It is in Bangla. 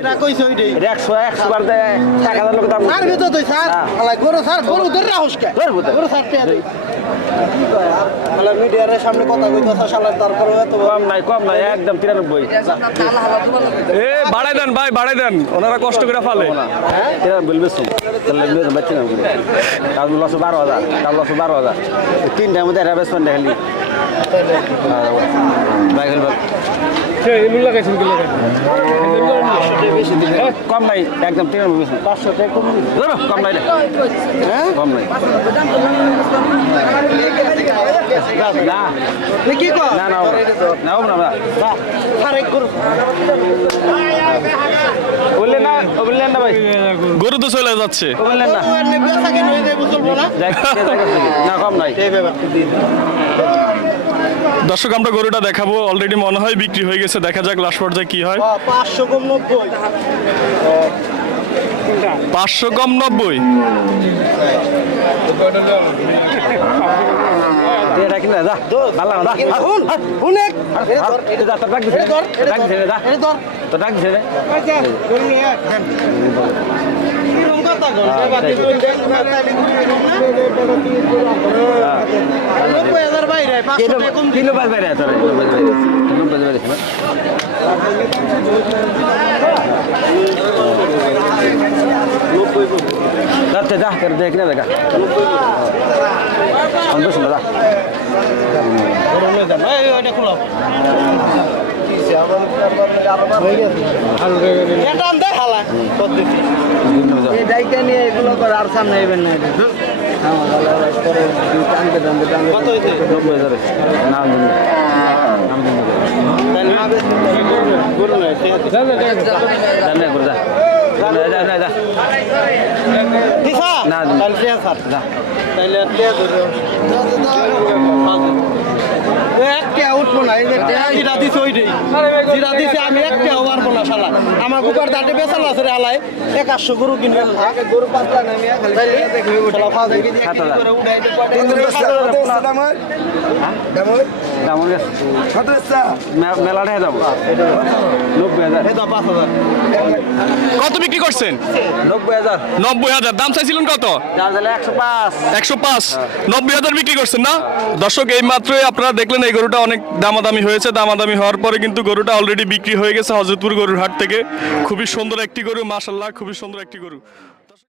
এরা কইছে ওইটাই 100 বার দেয় 1000 লোক দাম আর ভিতর তুই স্যার আলাই গরু স্যার গরু ধরে রাখস কে গরু স্যার তে দেই আলাই মিডিয়ার সামনে কথা কইতাছ শালার দরকার হয় তো কম নাই একদম 93 এ বাড়াই দেন ভাই বাড়াই দেন ওনারা কষ্ট করে ফালে এরা বলবে শুন তাহলে বলবে বাচ্চা না বলে কাল লস 12000 কাল লস 12000 তিনটার মধ্যে এরা বেসন দেখালি ভাই গেল কম নাই একদম 93 500 টাকা কম নাই কম নাই না কি কো না না না না না আরে গরু বললেন না ভাই গরু তো চলে যাচ্ছে বললেন না এনে বেচা কেন হই যায় বুঝলবো না না কম নাই এই ব্যাপার দিন দর্শক আমরা গরুটা দেখাবো অলরেডি মনে হয় বিক্রি হয়ে গেছে দেখা যাক লাস্ট পর্যায়ে কি হয় 500 কম 90 500 কম 90 দে রাখ না যা ভালো না হুন হুনেক এটা যা তো রাখ দিছে রাখ দিছে যা এটা ধর তো রাখ দিছে রে আচ্ছা গরু নিয়ে দেন কিরম কথা গো বাকি তো দেন না তালি না 90000 বাইরে 500 টাকা কম কিলো বাজ বাইরে তোরে কিলো বাজ বাইরে যাচ্ছে যা করে দেখ না দেখা আমি তো শুনলা গরমে দেন এই ওইটা খুলো এটা আন দে হালা পদ্ধতি এই ডাইকা নিয়ে এগুলো করে আর সামনে আইবেন না কত হইছে 90000 নাম দিন তাহলে না বেশ গরু না জানে করে যা যা যা দিশা না তাহলে কে স্যার যা তাহলে কে ধরো একটা উঠবো না এই যে জিরা দিছে ওইটাই জিরা দিছে আমি একটা পারবো না শালা আমার কুকার দাঁটে বেচাল আছে রে আলাই 100 গরু কিনবেন গরু পাতলা না মিয়া খালি দেখবি শালা ফাজ কি দিয়ে কি করে উড়াইতে দাম মেলাটা যাবো 90000 এই তো 5000 কত বিক্রি করছেন 90000 90000 দাম চাইছিলেন কত যার তাহলে 105 105 90000 বিক্রি করছেন না দর্শক এই মাত্রই আপনারা দেখলেন এই গরুটা অনেক দামাদামি হয়েছে দামাদামি হওয়ার পরে কিন্তু গরুটা অলরেডি বিক্রি হয়ে গেছে হযরতপুর গরুর হাট থেকে খুবই সুন্দর একটি গরু মাশাআল্লাহ খুবই সুন্দর একটি গরু